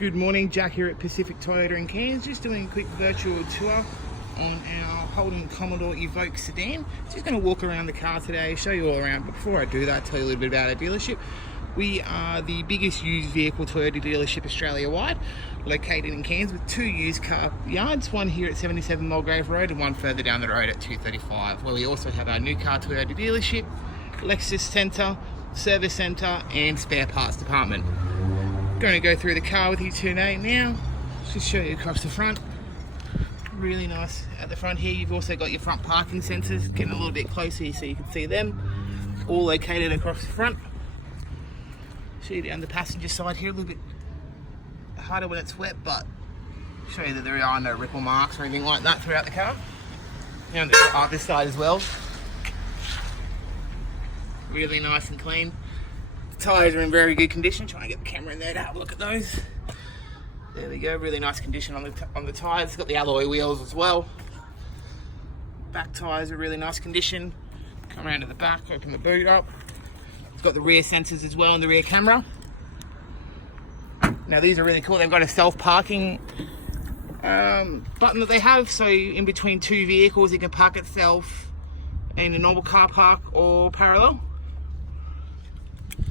Good morning, Jack here at Pacific Toyota in Cairns. Just doing a quick virtual tour on our Holden Commodore Evoke sedan. Just going to walk around the car today, show you all around. But before I do that, I'll tell you a little bit about our dealership. We are the biggest used vehicle Toyota dealership Australia-wide, located in Cairns with 2 used car yards, one here at 77 Mulgrave Road and one further down the road at 235, where we also have our new car Toyota dealership, Lexus Centre, Service Centre and Spare Parts Department. Going to go through the car with you today now. Just show you across the front. Really nice at the front here. You've also got your front parking sensors, getting a little bit closer here so you can see them. All located across the front. Show you down the passenger side here, a little bit harder when it's wet, but show you that there are no ripple marks or anything like that throughout the car. Down the other side as well. Really nice and clean. Tyres are in very good condition. Try and get the camera in there to have a look at those. There we go, really nice condition on the tyres. It's got the alloy wheels as well. Back tyres are really nice condition. Come around to the back, open the boot up. It's got the rear sensors as well and the rear camera. Now these are really cool. They've got a self-parking button that they have, so in between 2 vehicles it can park itself in a normal car park or parallel.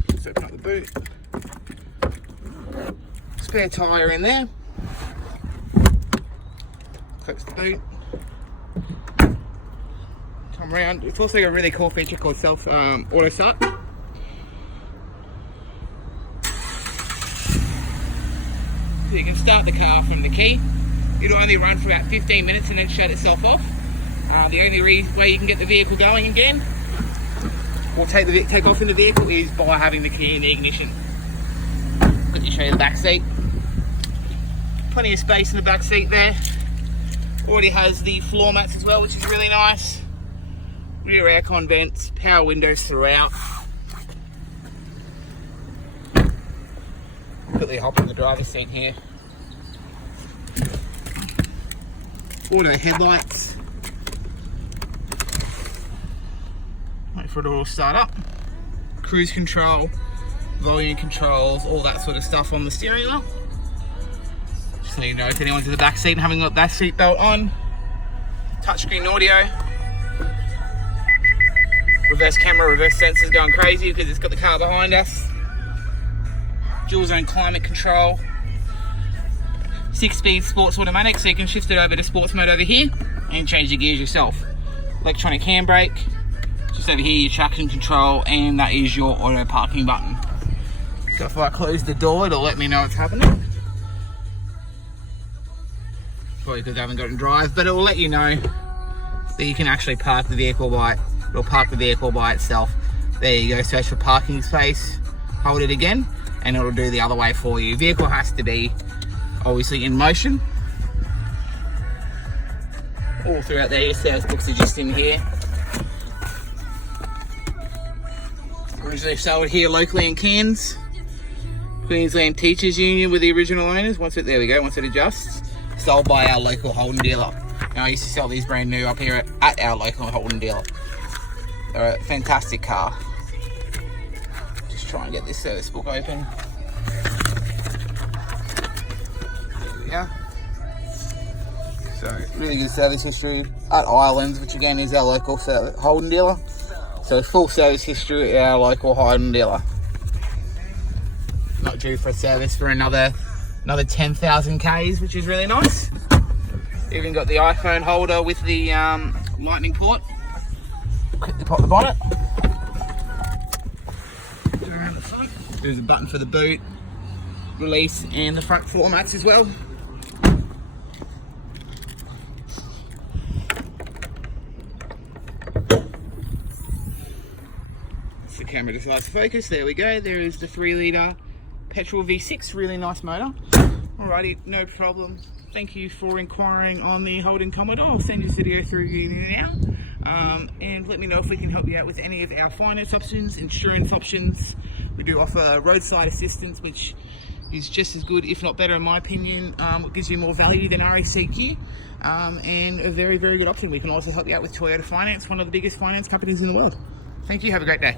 Let's open up the boot. Spare tyre in there. Close the boot. Come around. It's also got a really cool feature called self auto start. So you can start the car from the key. It'll only run for about 15 minutes and then shut itself off. The only way you can get the vehicle going again or take off in the vehicle is by having the key in the ignition. Let me show you the back seat. Plenty of space in the back seat there. Already has the floor mats as well, which is really nice. Rear aircon vents, power windows throughout. Quickly hop in the driver's seat here. Auto headlights. Wait for it to all start up. Cruise control, volume controls, all that sort of stuff on the steering wheel. Just so you know, if anyone's in the back seat and haven't got that seat belt on. Touchscreen audio. Reverse camera, reverse sensors going crazy because it's got the car behind us. Dual zone climate control. 6-speed sports automatic, so you can shift it over to sports mode over here and change the gears yourself. Electronic handbrake. Just over here, your traction control, and that is your auto parking button. So if I close the door, it'll let me know what's happening. Probably because I haven't gotten drive, but it will let you know that you can actually park the vehicle it'll park the vehicle by itself. There you go, search for parking space, hold it again, and it'll do the other way for you. Vehicle has to be obviously in motion. All throughout there, your service books are just in here. Originally sold here locally in Cairns. Queensland Teachers Union with the original owners. Once it adjusts. Sold by our local Holden dealer. Now, I used to sell these brand new up here at our local Holden dealer. They're a fantastic car. Just try and get this service book open. There we are. So, really good service history at Islands, which again is our local Holden dealer. So full service history at our local Holden dealer. Not due for a service for another 10,000 Ks, which is really nice. Even got the iPhone holder with the lightning port. Quickly pop the bonnet. Go around the front. There's a button for the boot, release, and the front floor mats as well. The camera decides to focus. There we go. There is the 3-litre petrol V6. Really nice motor. Alrighty, no problem. Thank you for inquiring on the Holden Commodore. I'll send this video through you now. And let me know if we can help you out with any of our finance options, insurance options. We do offer roadside assistance, which is just as good, if not better, in my opinion. It gives you more value than RACQ, and a very, very good option. We can also help you out with Toyota Finance, one of the biggest finance companies in the world. Thank you. Have a great day.